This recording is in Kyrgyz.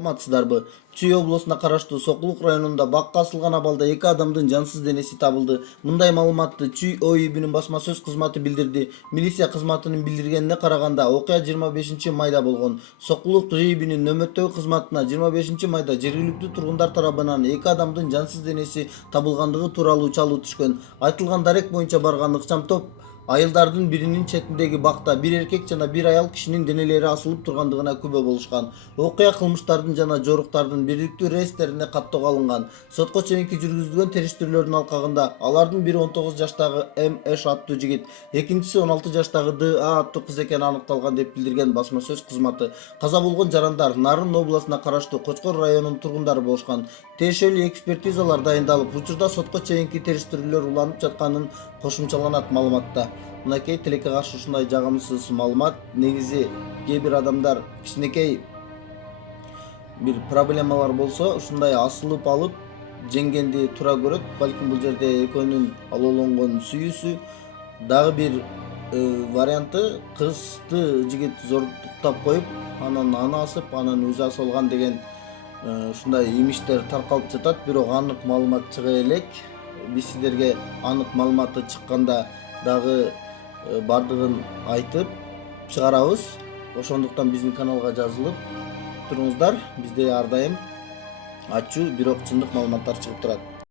Саламатсыздарбы? Чүй облусуна караштуу Сокулук районунда бакка асылган абалда 2 адамдын жансыз денеси табылды. Мындай маалыматты Чүй ОИБнин басма сөз кызматы билдирди. Милиция кызматынын билдиргенине караганда, окуя 25-майда болгон. Сокулук ЖИБнин нөмөттөгү кызматына 25-майда жергиликтүү тургундар тарабынан 2 адамдын жансыз денеси табылгандыгы тууралуу чалуу түшкөн. Айтылган дарек боюнча барган ыкчам топ айылдардын биринин четиндеги бакта бир эркек жана бир аял кишинин денелери асылып тургандыгына күбө болушкан. Окуя кылмыштардын жана жоруктардын бириктүү реестрине каттоого алынган. Сотко чейинки жүргүзүлгөн териштирүүлөрдүн алкагында алардын бири 19 жаштагы МШ аттуу жигит, экинчиси 16 жаштагы ДА аттуу кыз экени аныкталган деп билдирген басма сөз кызматы. Каза болгон жарандар Нарын областына караштуу Кочкор районунун тургундары болушкан. Тиешелүү экспертизалар дайындалып, учурда сотко чейинки териштирүүлөр уланып жатканын кошумчаланат маалыматта. Мынакей тилекке каршы ушундай жагымсыз маалымат. Негизи кээ бир адамдар кичинекей бир проблемалар болсо ушундай асылып алып жеңгенди туура көрөт. Балким бул жерде экөөнүн алоолонгон сүйүүсү. Дагы бир варианты, кызды жигит зордуктап коюп, анан аны асып, анан өзү асылган деген ушундай имиштер таркалып жатат. Бирок анык маалымат чыга элек. Биз сиздерге анык маалыматы чыкканда дагы бардыгын айтып чыгарабыз. Ошондуктан биздин каналга жазылып туруңуздар. Бизде ар дайым ачуу, бирок чындык маалыматтар чыгып турат.